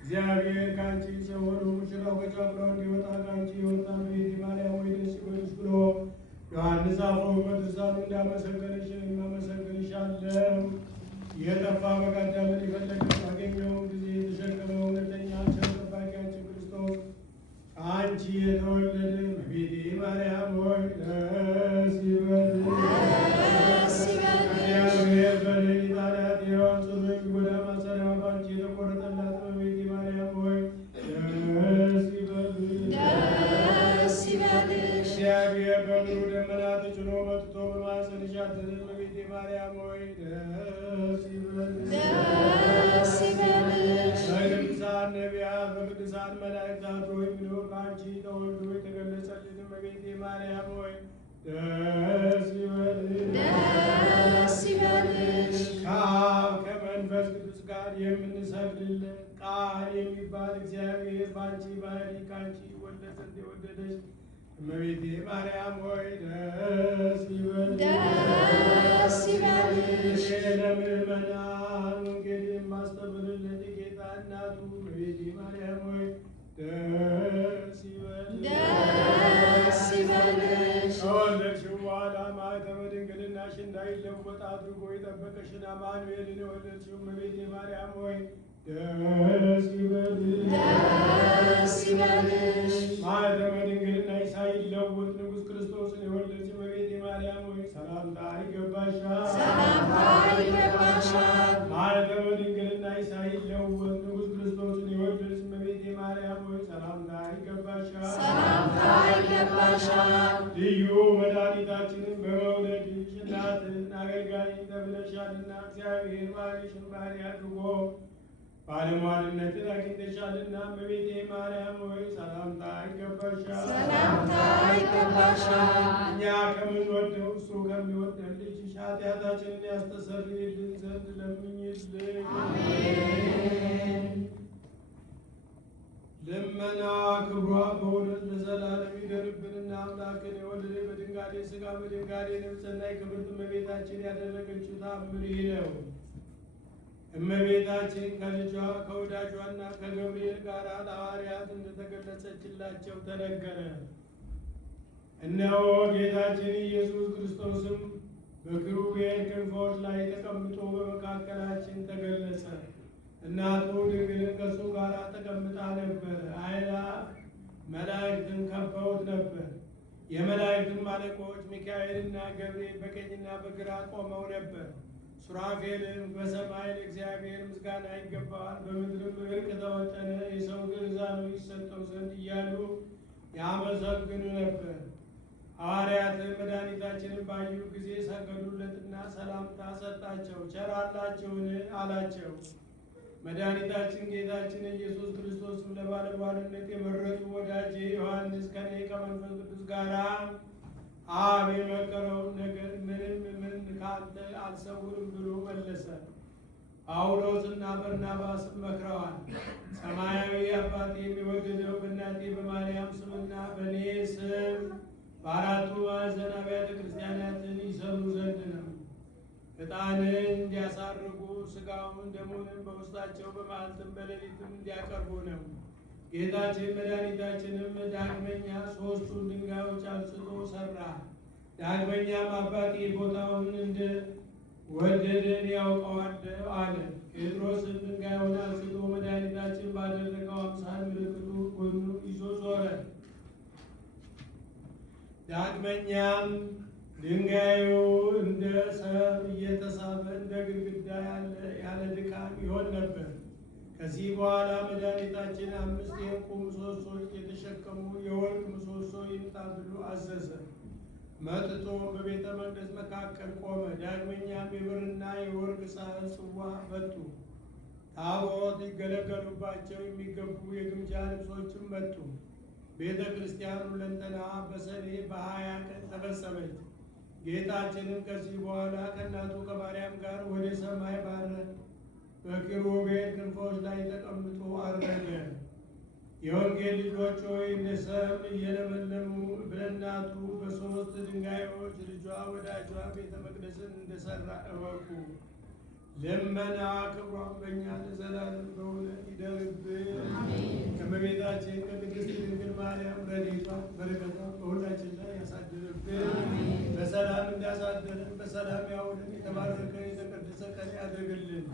እግዚአብሔር ከአንቺ ሰው ሆኖ ሙሽራው ከጫጉላው እንዲወጣ ከአንቺ የወጣ እመቤቴ ማርያም ሆይ ደስ ይበልሽ ብሎ ዮሐንስ አፈወርቅ በድርሳኑ እንዳመሰገነሽ አመሰግንሻለሁ። የጠፋ በቀደምን የፈለገ ባገኘው ጊዜ የተሸከመው እውነተኛ ቸር ጠባቂያችን ክርስቶስ አንቺ የተወለደ እመቤቴ ማርያም ሆይ ደስ ይበልሽ። እግዚአብሔር በሌሊት ኃጢአት ሔዋን ጽኑ የሚጎዳ ማሰሪያዋ በአንቺ የተቆረጠላት እመቤቴ ማርያም ሆይ ደስ ይበልሽ። እግዚአብሔር በብሩህ ደመና ተጭኖ መጥቶ በማኅፀንሽ ያደረ እመቤቴ ማርያም ሆይ ደስ ይበልሽ። በቅዱሳን ነቢያት በቅዱሳን መላእክት አድሮ የሚኖር በአንቺ ተወልዶ የተገለጸልን እመቤቴ ማርያም ሆይ ደስ ይበልሽ። ከአብ ከመንፈስ ቅዱስ ጋር የምንሰግድለት ቃል የሚባል እግዚአብሔር በአንቺ ባህሪ ከአንቺ ወለደ ዘንድ የወደደሽ እመቤቴ ማርያም ሆይ ደስ ይበልሽ። ለምእመናን ወንጌል የማስተምርለት የጌታ እናቱ እመቤቴ ማርያም ሆይ ደስ ይበልሽ። ከወለድሽው በኋላ ማኅተመ ድንግልናሽ እንዳይለወጥ አድርጎ የጠበቀሽን አማኑኤልን የወለድሽው እመቤቴ ማርያም ሆይ ደስ ይበልሽ። ማኅተመ ድንግልናሽ ሳይለወጥ ንጉሥ ክርስቶስን የወለድሽ እመቤቴ ማርያም ሆይ ሰላምታ ይገባሻል። ማኅተመ ድንግልናሽ ሳይለወጥ ንጉሥ ክርስቶስን የወለድሽ እመቤቴ ማርያም ሆይ ሰላምታ ይገባሻል። ልዩ መድኃኒታችንን በመውለድሽ እናትን አገልጋይን ተብለሻልና እግዚአብሔር ባሕርይሽን ባሕርይ አድርጎ ባለሟልነትን አግኝተሻልና እመቤቴ ማርያም ሆይ ሰላምታ ይገባሻል። እኛ ከምንወደው እሱ ከሚወደን ልጅሽ ኃጢአታችንን ያስተሰርይልን ዘንድ ለምኝልን። ልመና ክብሯ በእውነት ለዘላለም ይደርብንና አምላክን የወለደ በድንጋሌ ሥጋ በድንጋሌ ነፍስ ሰናይ ክብርት እመቤታችን ያደረገችው ተአምር ይህ ነው። እመቤታችን ከልጇ ከወዳጇና ከገብርኤል ጋር ለሐዋርያት እንደተገለጸችላቸው ተነገረ። እነሆ ጌታችን ኢየሱስ ክርስቶስም በኪሩቤል ክንፎች ላይ ተቀምጦ በመካከላችን ተገለጸ። እናቱ ድንግልን ከእሱ ጋር ተቀምጣ ነበር። አእላፍ መላእክትን ከበውት ነበር። የመላእክትም አለቆች ሚካኤልና ገብርኤል በቀኝና በግራ ቆመው ነበር። ሱራፌልም በሰማይ ለእግዚአብሔር ምስጋና ይገባዋል፣ በምድርም እርቅ ተወጠነ፣ የሰው ግርዛኑ ይሰጠው ዘንድ እያሉ ያመሰግኑ ነበር። ሐዋርያትን መድኃኒታችንን ባዩ ጊዜ ሰገዱለትና ሰላምታ ሰጣቸው። ቸር አላችሁን አላቸው። መድኃኒታችን ጌታችን ኢየሱስ ክርስቶስም ለባለሟልነት የመረጡ ወዳጄ ዮሐንስ ከኔ ከመንፈስ ቅዱስ ጋር አብ የመከረውን ነገር ምንም ከአንተ አልሰውርም ብሎ መለሰ። ጳውሎስና በርናባስም መክረዋል። ሰማያዊ አባቴ የሚወደደው በእናቴ በማርያም ስምና በእኔ ስም በአራቱ ማዕዘን አብያተ ክርስቲያናትን ይሰሩ ዘንድ ነው። ዕጣንን እንዲያሳርጉ ሥጋውን ደሙንም በውስጣቸው በመዓልትም በሌሊትም እንዲያቀርቡ ነው። ጌታችን መድኃኒታችንም ዳግመኛ ሦስቱን ድንጋዮች አንስቶ ሠራ። ዳግመኛም አባቴ ቦታውን እንደ ወደደን ያውቀዋለሁ አለ። ጴጥሮስን ድንጋዩን አንስቶ መድኃኒታችን ባደረገው አምሳል ምልክቱ ጎኑ ይዞ ዞረ። ዳግመኛም ድንጋዩ እንደ ሰም እየተሳበ እንደ ግድግዳ ያለ ድካም ይሆን ነበር። ከዚህ በኋላ መድኃኒታችን 5 የዕንቁ ምሰሶች የተሸከሙ የወርቅ ምሰሶ ይምጣ ብሎ አዘዘ። መጥቶ በቤተ መቅደስ መካከል ቆመ። ዳግመኛም የብርና የወርቅ ሳህን ጽዋ መጡ። ታቦት ሊገለገሉባቸው የሚገቡ የግምጃ ልብሶችም መጡ። ቤተ ክርስቲያኑ ሁለንተናዋ በሰኔ በ20 ቀን ተፈጸመች። ጌታችንም ከዚህ በኋላ ከእናቱ ከማርያም ጋር ወደ ሰማይ ባረረ። በኪሩቤል ክንፎች ላይ ተቀምጦ አረገ። የወንጌል ልጆች ሆይ እንደ ሰም እየለመለሙ በእናቱ በሦስት ድንጋዮች ልጇ ወዳጇ ቤተ መቅደስን እንደሠራ እወቁ። ልመና ክብሯን በእኛ ለዘላለም በእውነት ይደርብን። ከእመቤታችን ከቅድስት ድንግል ማርያም ረድኤቷን በረከቷን በሁላችን ላይ ያሳድርብን። በሰላም እንዳሳደረን በሰላም ያውለን። የተባረከ የተቀደሰ ቀን ያድርግልን።